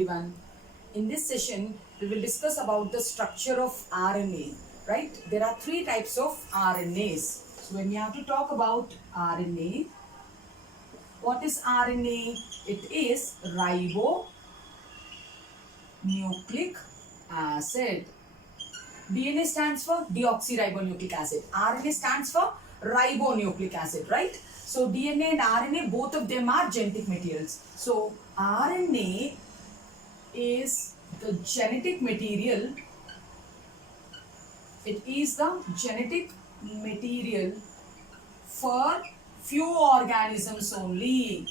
everyone. In this session, we will discuss about the structure of RNA, right? There are three types of RNAs. So when we have to talk about RNA, what is RNA? It is ribonucleic acid. DNA stands for deoxyribonucleic acid. RNA stands for ribonucleic acid, right? So DNA and RNA, both of them are genetic materials. So RNA is the genetic material. It is the genetic material for few organisms only.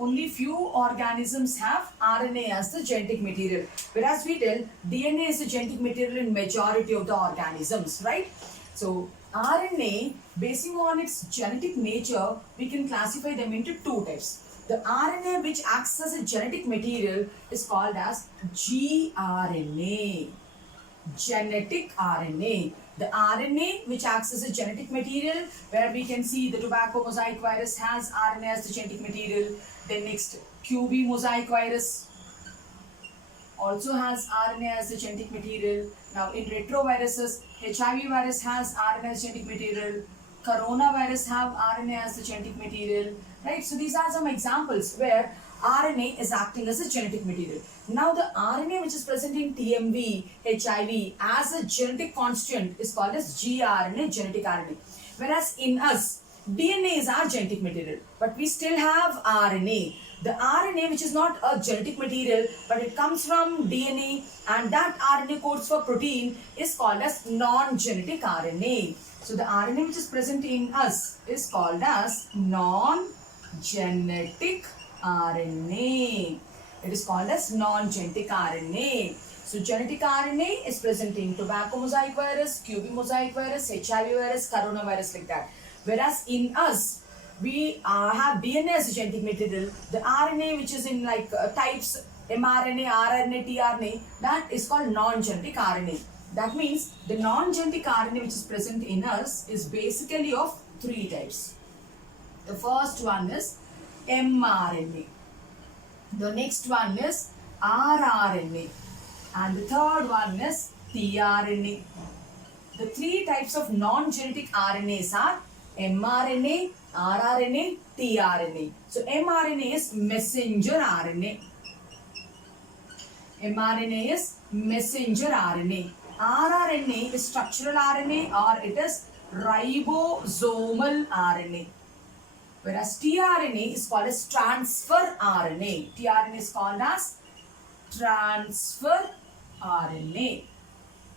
Only few organisms have RNA as the genetic material. Whereas we tell DNA is the genetic material in majority of the organisms, right? So RNA, basing on its genetic nature, we can classify them into two types. The RNA which acts as a genetic material is called as gRNA. Genetic RNA. The RNA which acts as a genetic material, where we can see the tobacco mosaic virus has RNA as the genetic material. Then next, QB mosaic virus also has RNA as the genetic material. Now in retroviruses, HIV virus has RNA as genetic material. Coronavirus have RNA as the genetic material, right? So these are some examples where RNA is acting as a genetic material. Now the RNA which is present in TMV, HIV as a genetic constant is called as gRNA, genetic RNA. Whereas in us, DNA is our genetic material, but we still have RNA. The RNA which is not a genetic material, but it comes from DNA, and that RNA codes for protein, is called as non-genetic RNA. So the RNA which is present in us is called as non-genetic RNA. It is called as non-genetic RNA. So genetic RNA is present in tobacco mosaic virus, QB mosaic virus, HIV virus, coronavirus, like that. Whereas in us, we have DNA as a genetic material. The RNA which is in types mRNA, rRNA, tRNA, that is called non-genetic RNA. That means the non-genetic RNA which is present in us is basically of three types. The first one is mRNA. The next one is rRNA. And the third one is tRNA. The three types of non-genetic RNAs are mRNA, rRNA, tRNA. So mRNA is messenger RNA. mRNA is messenger RNA. rRNA is structural RNA, or it is ribosomal RNA. Whereas tRNA is called as transfer RNA. tRNA is called as transfer RNA.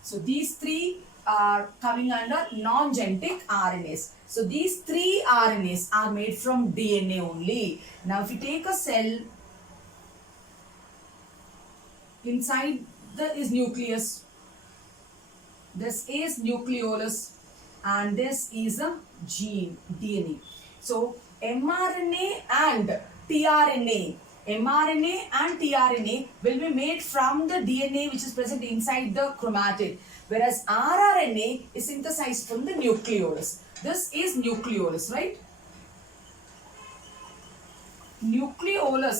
So these three are coming under non-genetic RNAs. So these three RNAs are made from DNA only. Now if you take a cell, inside there is nucleus, this is nucleolus, and this is a gene, DNA. So mRNA and tRNA will be made from the DNA which is present inside the chromatid, whereas rRNA is synthesized from the nucleolus. This is nucleolus, right? Nucleolar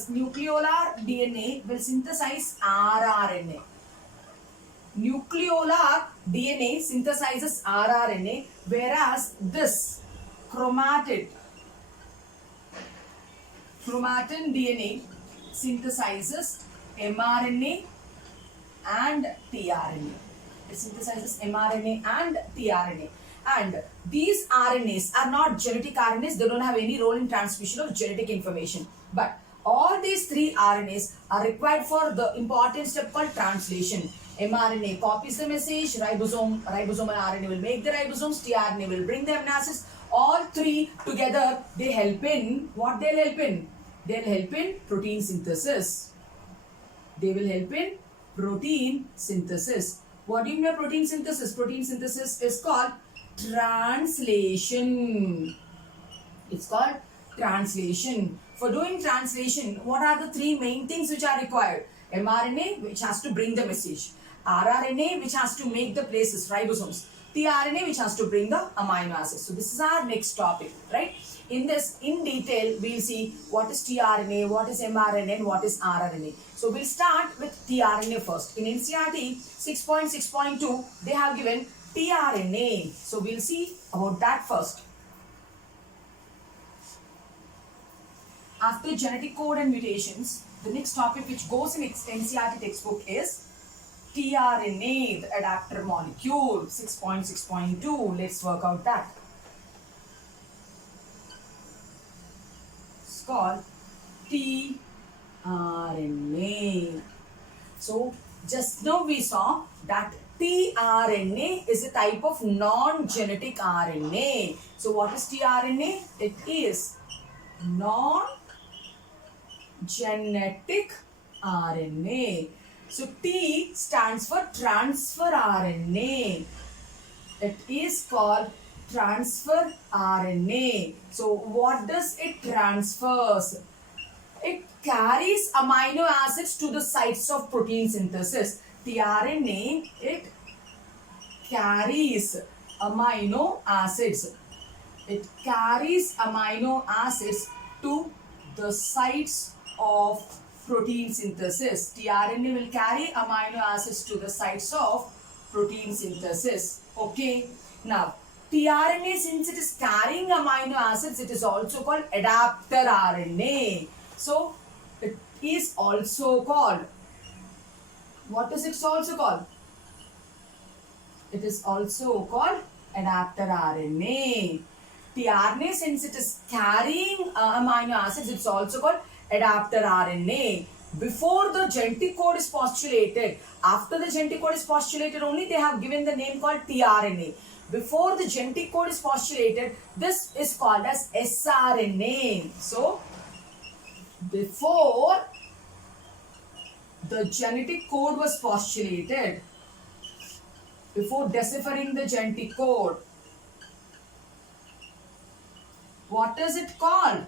DNA will synthesize rRNA. Nucleolar DNA synthesizes rRNA, whereas this chromatin DNA synthesizes mRNA and tRNA. It synthesizes mRNA and tRNA. And these RNAs are not genetic RNAs. They don't have any role in transmission of genetic information. But all these three RNAs are required for the important step called translation. mRNA copies the message, ribosomal RNA will make the ribosomes, tRNA will bring the amino acids. All three together, they help in, what they'll help in? They'll help in protein synthesis. They will help in protein synthesis. What do you mean by protein synthesis? Protein synthesis is called translation. It's called translation. For doing translation, what are the three main things which are required? mRNA, which has to bring the message. rRNA, which has to make the places, ribosomes. tRNA which has to bring the amino acids. So this is our next topic, right? In this, in detail, we'll see what is tRNA, what is mRNA, and what is rRNA. So we'll start with tRNA first. In NCERT 6.6.2, they have given tRNA. So we'll see about that first. After genetic code and mutations, the next topic which goes in NCERT textbook is tRNA, the adapter molecule, 6.6.2. Let's work out that. It's called tRNA. So just now we saw that tRNA is a type of non-genetic RNA. So what is tRNA? It is non-genetic RNA. So T stands for transfer RNA. It is called transfer RNA. So what does it transfers? It carries amino acids to the sites of protein synthesis. tRNA, it carries amino acids. It carries amino acids to the sites of protein synthesis. tRNA will carry amino acids to the sites of protein synthesis. Okay. Now, tRNA, since it is carrying amino acids, it is also called adapter RNA. So, it is also called, what is it also called? It is also called adapter RNA. tRNA, since it is carrying amino acids, it's also called adapter RNA. Before the genetic code is postulated, after the genetic code is postulated only, they have given the name called tRNA. Before the genetic code is postulated, this is called as sRNA. So, before the genetic code was postulated, before deciphering the genetic code, what is it called?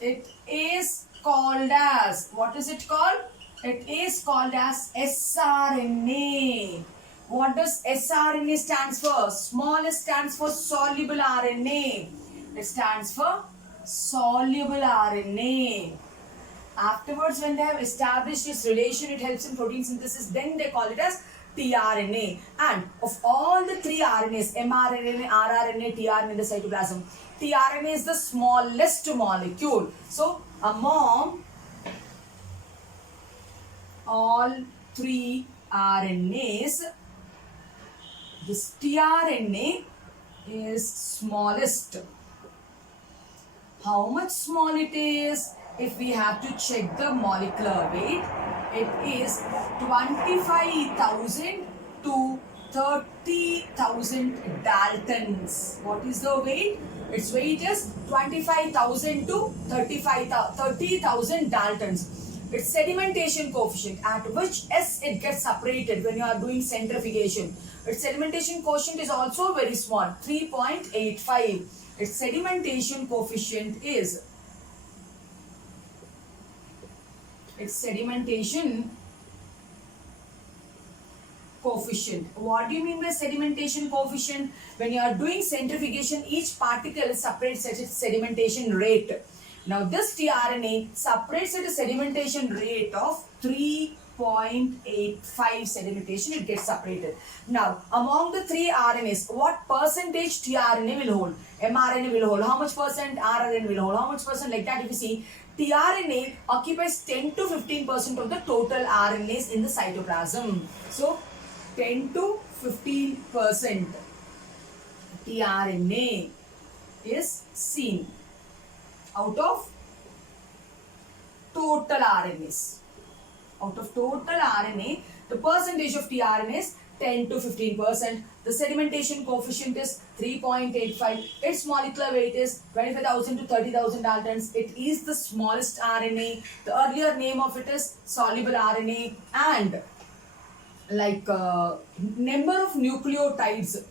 It is called as, what is it called? It is called as sRNA. What does sRNA stands for? Small s stands for soluble RNA. It stands for soluble RNA. Afterwards, when they have established its relation, it helps in protein synthesis, then they call it as tRNA. And of all the three RNAs, mRNA, rRNA, tRNA in the cytoplasm, tRNA is the smallest molecule. So, among all three RNAs, this tRNA is smallest. How much small it is? If we have to check the molecular weight, it is 25,000 to 30,000 Daltons. What is the weight? Its weight is 25,000 to 30,000 Daltons. Its sedimentation coefficient, at which S it gets separated when you are doing centrifugation. Its sedimentation coefficient is also very small, 3.85. Its sedimentation coefficient is, What do you mean by sedimentation coefficient? When you are doing centrifugation, each particle separates at its sedimentation rate. Now this tRNA separates at a sedimentation rate of 3.85 sedimentation, it gets separated. Now, among the three RNAs, what percentage tRNA will hold? mRNA will hold how much percent? rRNA will hold how much percent? Like that, if you see, tRNA occupies 10 to 15% of the total RNAs in the cytoplasm. So, 10 to 15% tRNA is seen out of total RNAs. Out of total RNA, the percentage of tRNA is 10 to 15%. The sedimentation coefficient is 3.85. Its molecular weight is 25,000 to 30,000 Daltons. It is the smallest RNA. The earlier name of it is soluble RNA. And like number of nucleotides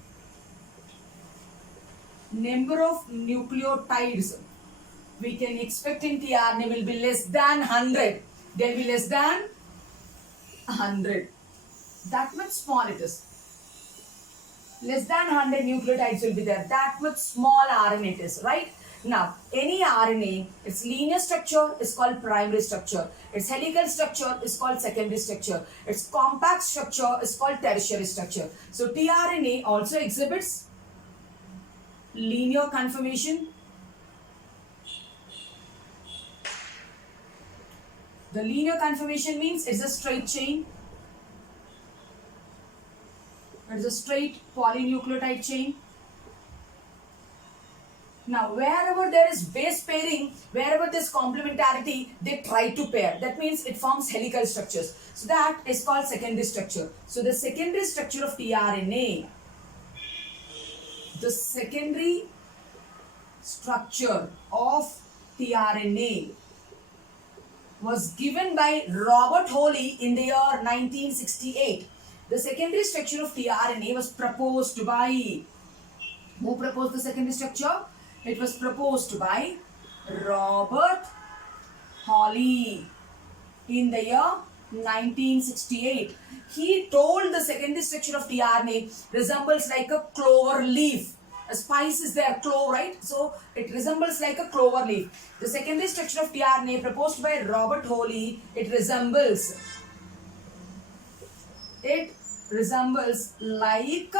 we can expect in tRNA will be less than 100. They will be less than 100. That much small it is. less than 100 nucleotides will be there. That much small RNA it is, right? Now, any RNA, its linear structure is called primary structure. Its helical structure is called secondary structure. Its compact structure is called tertiary structure. So, tRNA also exhibits linear conformation. The linear conformation means it's a straight chain. It's a straight polynucleotide chain. Now, wherever there is base pairing, wherever there is complementarity, they try to pair. That means it forms helical structures. So, that is called secondary structure. So, the secondary structure of tRNA, the secondary structure of tRNA was given by Robert Holley in the year 1968. The secondary structure of tRNA was proposed by, who proposed the secondary structure? It was proposed by Robert Holley in the year 1968. He told the secondary structure of tRNA resembles like a clover leaf. A spice is there, clove, right? So it resembles like a clover leaf. The secondary structure of tRNA proposed by Robert Holley, it resembles like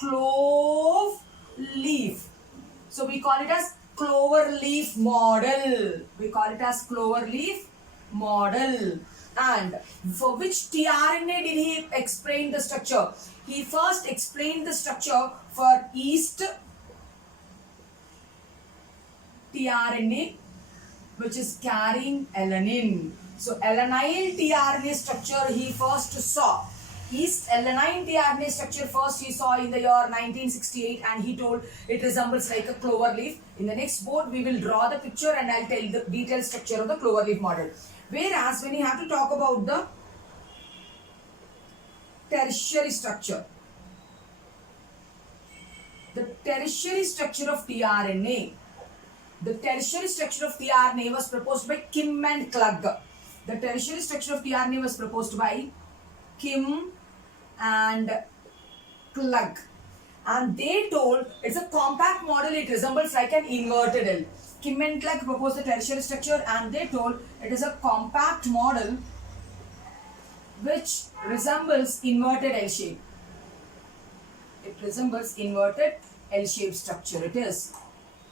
clove leaf. So we call it as clover leaf model. We call it as clover leaf model. And for which tRNA did he explain the structure? He first explained the structure for yeast tRNA, which is carrying alanine. So alanine tRNA structure he first saw. Yeast alanine tRNA structure first he saw in the year 1968, and he told it resembles like a clover leaf. In the next board we will draw the picture and I'll tell the detailed structure of the clover leaf model. Whereas when you have to talk about the tertiary structure, the tertiary structure of tRNA, the tertiary structure of tRNA was proposed by Kim and Klug. The tertiary structure of tRNA was proposed by Kim and Klug, and they told it's a compact model, it resembles like an inverted L. Kim and Klug proposed the tertiary structure and they told it is a compact model which resembles inverted L shape. It resembles inverted L shaped structure it is.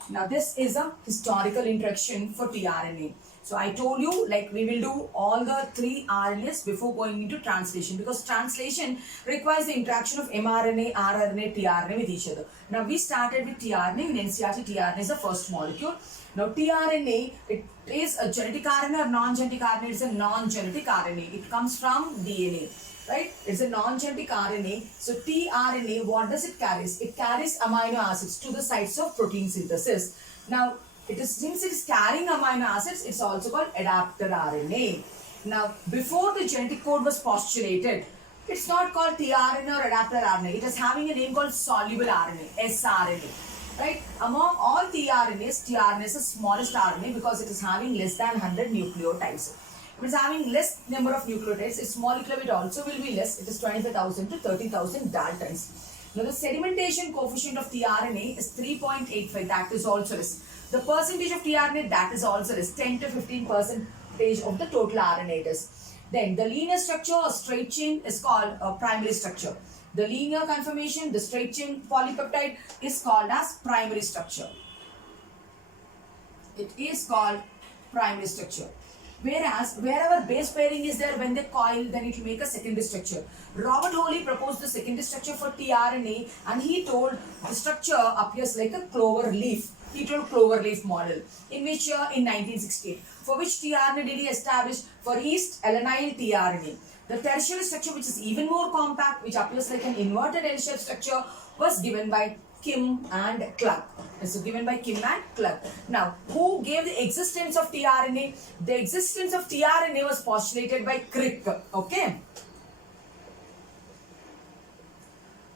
Now this is a historical introduction for tRNA. So I told you like we will do all the three RNAs before going into translation, because translation requires the interaction of mRNA, rRNA, tRNA with each other. Now we started with tRNA. In NCERT, tRNA is the first molecule. Now tRNA, it is a genetic RNA or non-genetic RNA. It's a non-genetic RNA. It comes from DNA. Right? It's a non-genetic RNA. So tRNA, what does it carry? It carries amino acids to the sites of protein synthesis. Now, since it is carrying amino acids, it's also called adapter RNA. Now, before the genetic code was postulated, it's not called tRNA or adapter RNA. It is having a name called soluble RNA, sRNA. Right? Among all tRNAs, tRNA is the smallest RNA because it is having less than 100 nucleotides. If it is having less number of nucleotides, its molecular weight also will be less. It is 25,000 to 30,000 Daltons. Now the sedimentation coefficient of tRNA is 3.85. That is also less. The percentage of tRNA, that is also less. 10 to 15% of the total RNA it is. Then the linear structure or straight chain is called a primary structure. The linear conformation, the straight chain polypeptide is called as primary structure. It is called primary structure. Whereas, wherever base pairing is there, when they coil, then it will make a secondary structure. Robert Holley proposed the secondary structure for tRNA, and he told the structure appears like a clover leaf. He told clover leaf model. In which year? In 1968. For which tRNA did he establish? For yeast alanine tRNA. The tertiary structure, which is even more compact, which appears like an inverted L-shaped structure, was given by Kim and Klug. So given by Kim and Klug. Now, who gave the existence of tRNA? The existence of tRNA was postulated by Crick. Okay.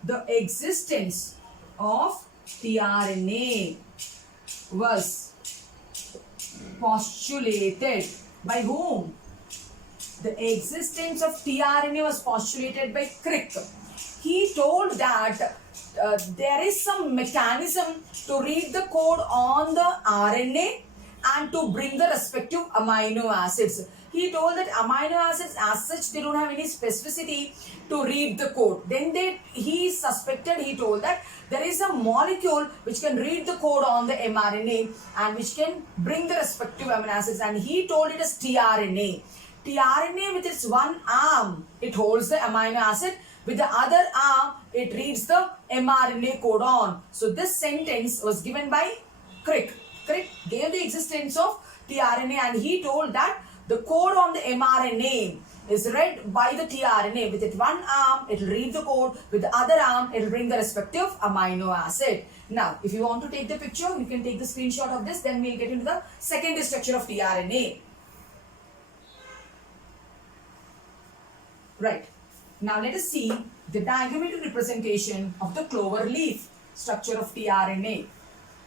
The existence of tRNA was postulated by whom? The existence of tRNA was postulated by Crick. he told that there is some mechanism to read the code on the RNA and to bring the respective amino acids. He told that amino acids as such, they don't have any specificity to read the code. Then he told that there is a molecule which can read the code on the mRNA and which can bring the respective amino acids, and he told it as tRNA. tRNA with its one arm, it holds the amino acid. With the other arm, it reads the mRNA codon. So this sentence was given by Crick. Crick gave the existence of tRNA, and he told that the code on the mRNA is read by the tRNA. With it one arm, it will read the code. With the other arm, it will bring the respective amino acid. Now, if you want to take the picture, you can take the screenshot of this. Then we'll get into the secondary structure of tRNA. Right. Now let us see the diagrammatic representation of the clover leaf structure of tRNA.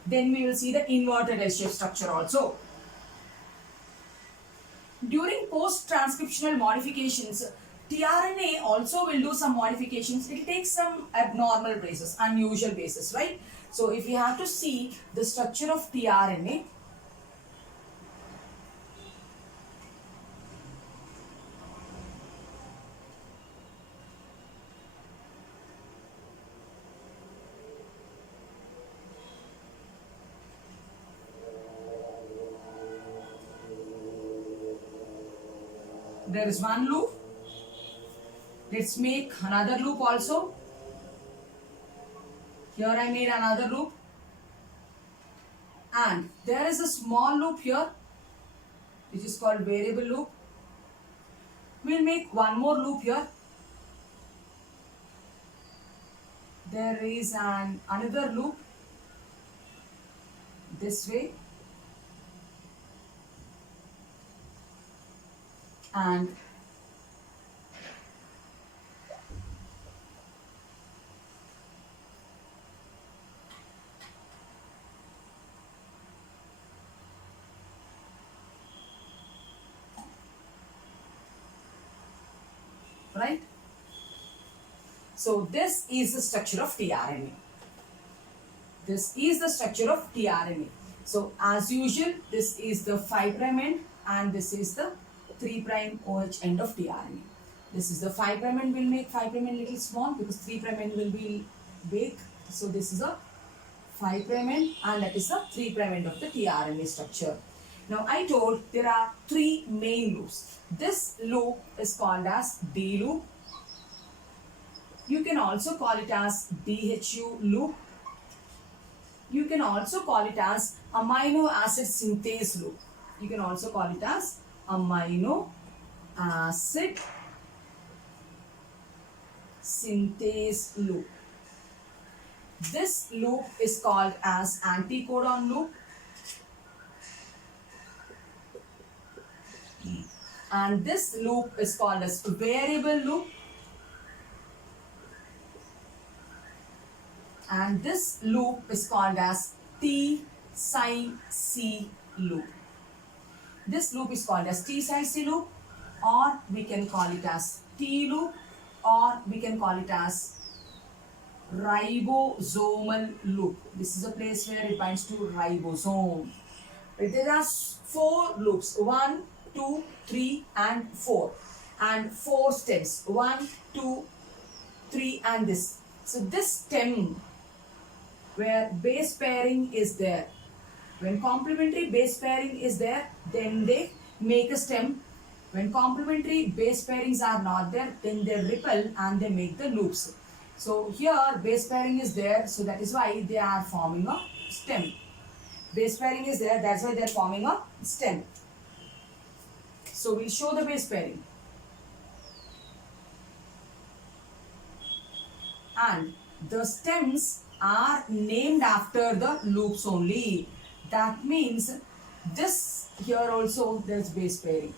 Then we will see the inverted L-shaped structure also. During post-transcriptional modifications, tRNA also will do some modifications. It takes some abnormal bases, unusual bases, right? So if we have to see the structure of tRNA, there is one loop. Let's make another loop also. Here I made another loop. And there is a small loop here, which is called variable loop. We'll make one more loop here. There is another loop this way. And right? So this is the structure of tRNA. This is the structure of tRNA. So as usual, this is the 5' end and this is the 3' OH end of tRNA. This is the 5' end. We'll make 5' end little small because 3' end will be big. So this is a 5' end and that is the 3' end of the tRNA structure. Now I told there are three main loops. This loop is called as D loop. You can also call it as DHU loop. You can also call it as amino acid synthase loop. You can also call it as amino acid synthase loop. This loop is called as anticodon loop. And this loop is called as variable loop. And this loop is called as T psi C loop. This loop is called as T psi C loop, or we can call it as T loop, or we can call it as ribosomal loop. This is a place where it binds to ribosome. There are four loops, 1, 2, 3 and 4, and 4 stems, 1, 2, 3 and this. So this stem where base pairing is there, when complementary base pairing is there, then they make a stem. When complementary base pairings are not there, then they repel and they make the loops. So here base pairing is there, so that is why they are forming a stem. Base pairing is there, that's why they are forming a stem. So we'll show the base pairing. And the stems are named after the loops only. That means this here also there's base pairing.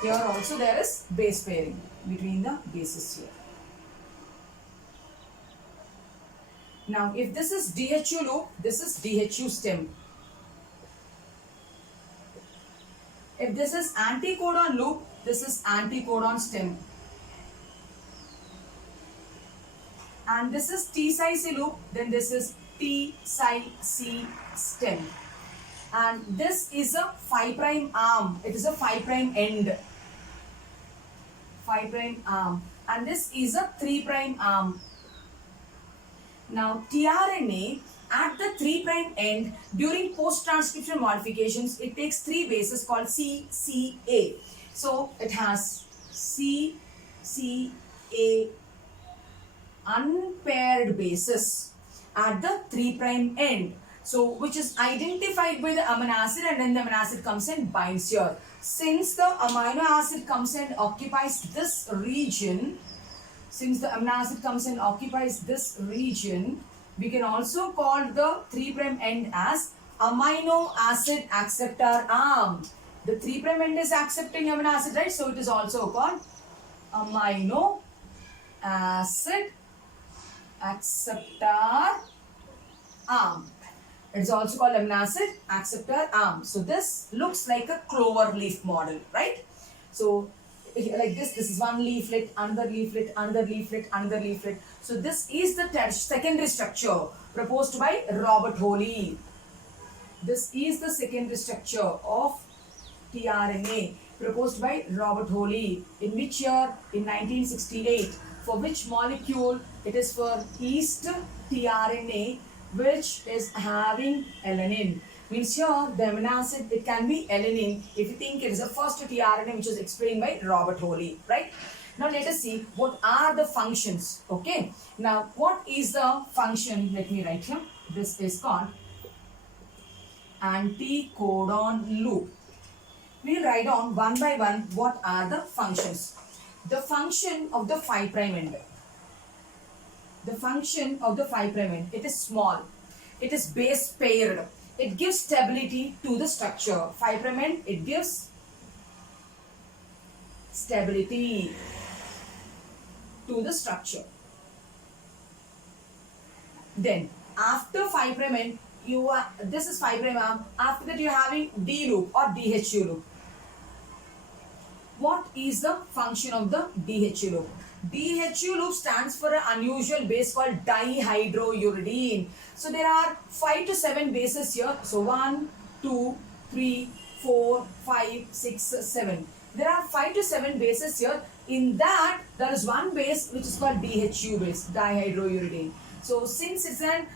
Here also there is base pairing between the bases here. Now if this is DHU loop, this is DHU stem. If this is anticodon loop, This is anticodon stem. And this is T-Cy loop. Then this is T-Cy stem. And this is a 5' arm. It is a 5' end. 5' arm. And this is a 3' arm. Now tRNA at the 3' end during post-transcription modifications, it takes 3 bases called CCA. So it has CCA unpaired bases at the 3' end. So which is identified by the amino acid, and then the amino acid comes and binds here. Since the amino acid comes and occupies this region, we can also call the 3' end as amino acid acceptor arm. The 3' end is accepting amino acid, right? So it is also called amino acid acceptor arm. It's also called amino acid acceptor arm. So this looks like a clover leaf model, right? So like this is one leaflet, another leaflet, another leaflet, another leaflet. So this is the secondary structure proposed by Robert Holley. This is the secondary structure of tRNA proposed by Robert Holley. In which year? In 1968. For which molecule? It is for yeast tRNA, which is having alanine. Means here the amino acid, it can be alanine if you think it is the first tRNA which is explained by Robert Holley, right? Now let us see what are the functions. Okay, now what is the function? Let me write here. This is called anticodon loop. We'll write down one by one what are the functions. The function of the 5' end. The function of the 5' end. It is small. It is base paired. It gives stability to the structure. 5' end, it gives stability to the structure. Then after 5' end, this is 5' arm. After that you are having D loop or DHU loop. What is the function of the DHU loop? DHU loop stands for an unusual base called dihydrouridine. So there are 5 to 7 bases here. So 1, 2, 3, 4, 5, 6, 7. There are 5 to 7 bases here. In that, there is one base which is called DHU base, dihydrouridine. So since it's an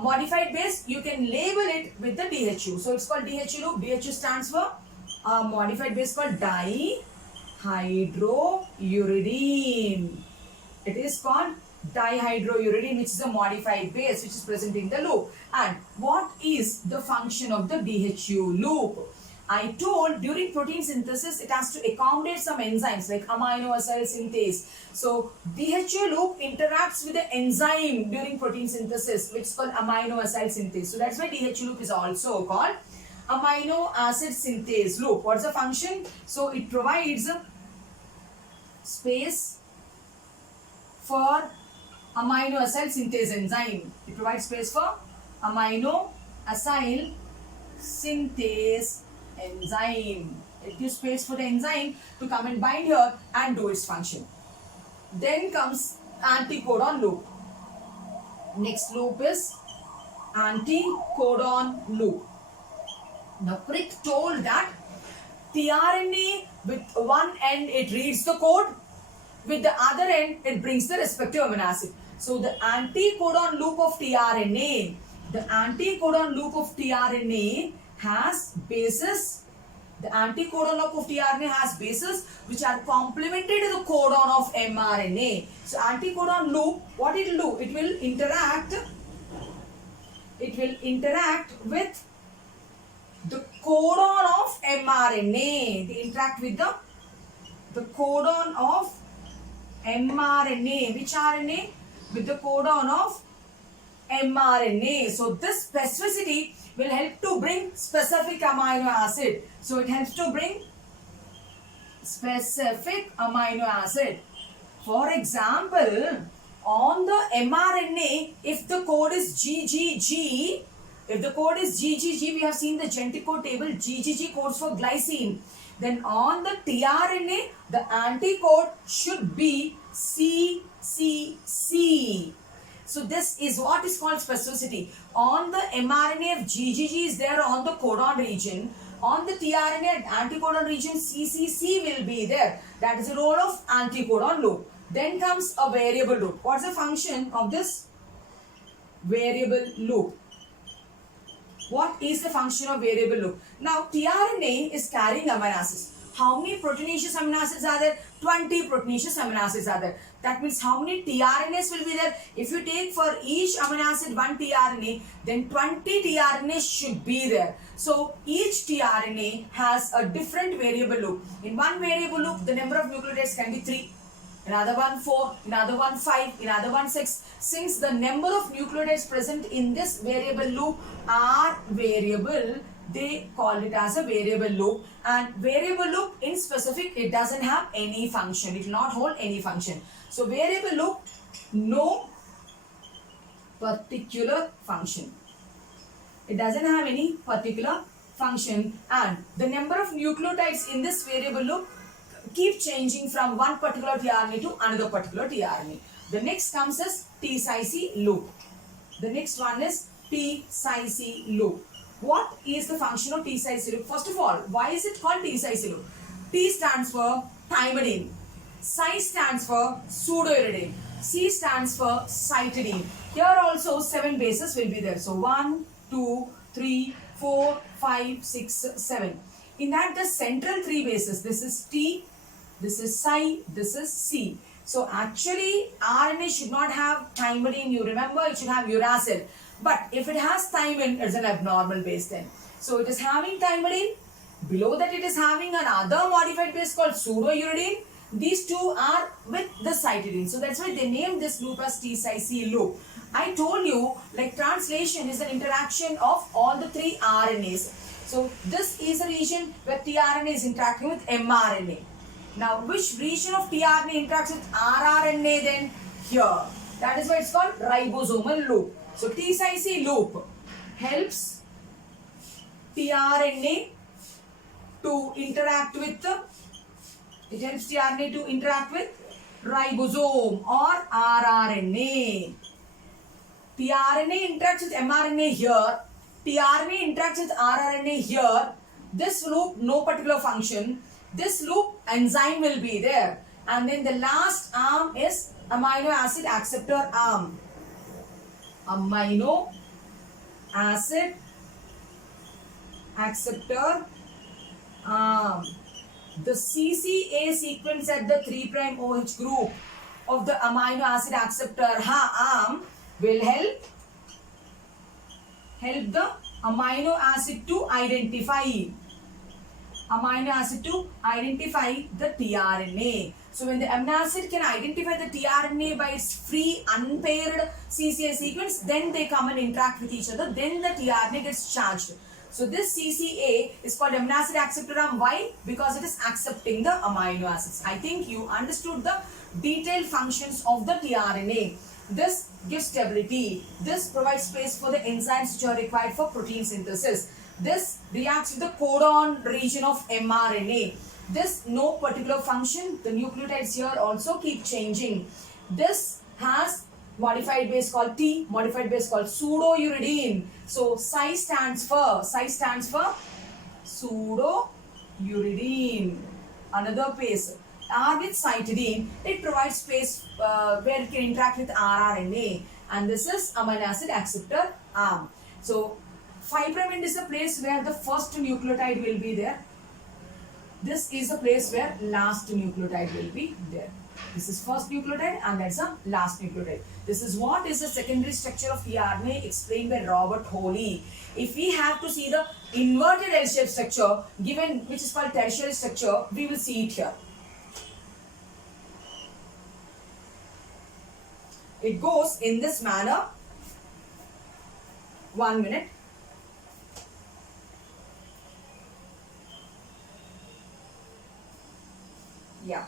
modified base, you can label it with the DHU. So it's called DHU loop. DHU stands for a modified base called dihydrouridine. It is called dihydrouridine, which is a modified base which is present in the loop. And what is the function of the DHU loop? I told during protein synthesis it has to accommodate some enzymes like amino acid synthase. So DHU loop interacts with the enzyme during protein synthesis, which is called amino acid synthase. So that's why DHU loop is also called amino acid synthase loop. What's the function? So it provides space for amino acid synthase enzyme. It provides space for amino acid synthase enzyme. It gives space for the enzyme to come and bind here and do its function. Then comes anticodon loop. Next loop is anticodon loop. Now Crick told that tRNA with one end it reads the code, with the other end it brings the respective amino acid. So the anticodon loop of tRNA, has bases. The anticodon loop of tRNA has bases which are complemented to the codon of mRNA. So anticodon loop, what it will do? It will interact with the codon of mRNA. They interact with the codon of mRNA. Which RNA? With the codon of mRNA. So this specificity will help to bring specific amino acid. So it helps to bring specific amino acid. For example, on the mRNA, if the code is GGG, we have seen the genetic code table, GGG codes for glycine. then on the tRNA, the anticode should be CCC. So this is what is called specificity. On the mRNA, if GGG is there on the codon region, on the tRNA anticodon region, CCC will be there. That is the role of anticodon loop. Then comes a variable loop. What's the function of this variable loop? What is the function of variable loop? Now, tRNA is carrying amino acids. How many proteinaceous amino acids are there? 20 proteinaceous amino acids are there. That means how many tRNAs will be there? If you take for each amino acid 1 tRNA, then 20 tRNAs should be there. So each tRNA has a different variable loop. In one variable loop, the number of nucleotides can be 3. Another one 4, another one 5, another one 6. Since the number of nucleotides present in this variable loop are variable, they call it as a variable loop. And variable loop in specific, it doesn't have any function. It will not hold any function. So variable loop, no particular function. It doesn't have any particular function, and the number of nucleotides in this variable loop keep changing from one particular tRNA to another particular tRNA. The next comes as T-Sci-C loop. The next one is T-Sci-C loop. What is the function of T-Sci-C loop? First of all, why is it called T-Sci-C loop? T stands for thymidine. Sci stands for pseudouridine. C stands for cytidine. Here also 7 bases will be there. So 1, 2, 3, 4, 5, 6, 7. In that, the central 3 bases, this is T, this is Psi, this is C. So actually RNA should not have thymidine. You remember, it should have uracil. But if it has thymine, it's an abnormal base then. So it is having thymidine. Below that it is having another modified base called pseudouridine. These two are with the cytidine. So that's why they named this loop as T-Sci-C loop. I told you, like, translation is an interaction of all the 3 RNAs. So this is a region where tRNA is interacting with mRNA. Now, which region of tRNA interacts with rRNA then? Here. That is why it's called ribosomal loop. So T-Sci-C loop helps tRNA to interact with ribosome or rRNA. tRNA interacts with mRNA here. tRNA interacts with rRNA here. This loop, no particular function. This loop, enzyme will be there. And then the last arm is amino acid acceptor arm. Amino acid acceptor arm. The CCA sequence at the 3' OH group of the amino acid acceptor arm will help the amino acid to identify the tRNA. So when the amino acid can identify the tRNA by its free unpaired CCA sequence, then they come and interact with each other. Then the tRNA gets charged. So this CCA is called amino acid acceptor arm. Why? Because it is accepting the amino acids. I think you understood the detailed functions of the tRNA. This gives stability. This provides space for the enzymes which are required for protein synthesis. This reacts with the codon region of mRNA. This no particular function. The nucleotides here also keep changing. This has modified base called T, modified base called pseudouridine. So Psi stands for pseudouridine. Another base. R with cytidine, it provides space where it can interact with rRNA, and this is amino acid acceptor arm. So 5' end is the place where the first nucleotide will be there. This is the place where last nucleotide will be there. This is first nucleotide and that's a last nucleotide. This is what is the secondary structure of tRNA explained by Robert Holley. If we have to see the inverted L-shaped structure given, which is called tertiary structure, we will see it here. It goes in this manner. 1 minute. Yeah.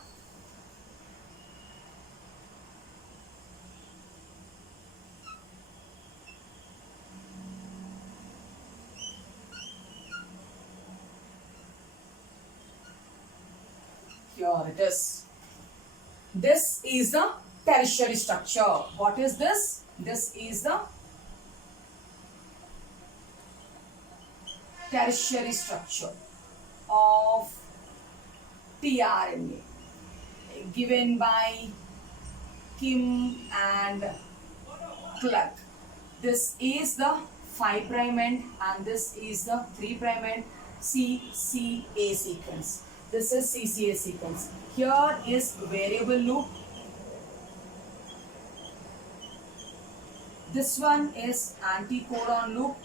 Here it is. This is the tertiary structure. What is this? This is the tertiary structure of tRNA given by Kim and Clark. This is the 5' end and this is the 3' end CCA sequence. This is CCA sequence. Here is variable loop. This one is anticodon loop.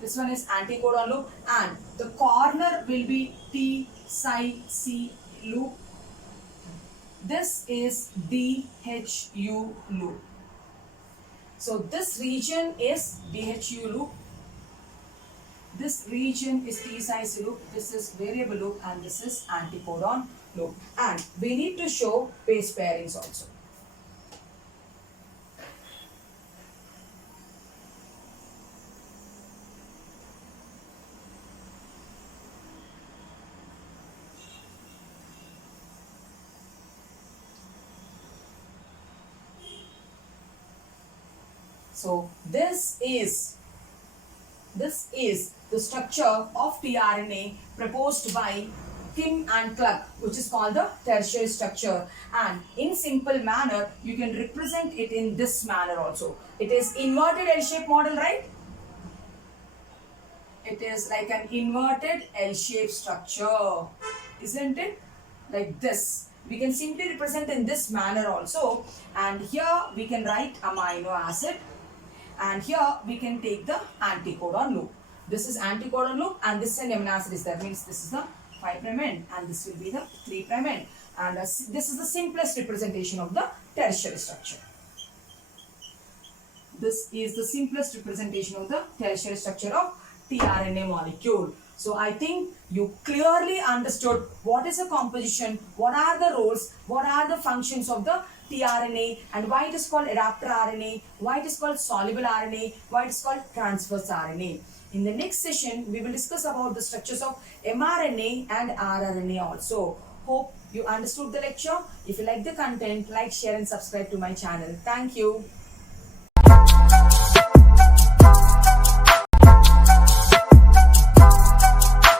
This one is anticodon loop and the corner will be T psi C loop. This is DHU loop. So this region is DHU loop. This region is T psi C loop. This is variable loop and this is anticodon loop. And we need to show base pairings also. So this is the structure of tRNA proposed by Kim and Clark, which is called the tertiary structure. And in simple manner, you can represent it in this manner also. It is inverted L-shaped model, right? It is like an inverted L-shaped structure, isn't it? Like this. We can simply represent in this manner also. And here we can write amino acid. And here we can take the anticodon loop. This is anticodon loop and this is an amino acid is there. Means this is the 5' end and this will be the 3' end. And this is the simplest representation of the tertiary structure. This is the simplest representation of the tertiary structure of tRNA molecule. So I think you clearly understood what is the composition, what are the roles, what are the functions of the tRNA and why it is called adapter RNA, why it is called soluble RNA, why it is called transverse RNA. In the next session, we will discuss about the structures of mRNA and rRNA also. Hope you understood the lecture. If you like the content, like, share and subscribe to my channel. Thank you.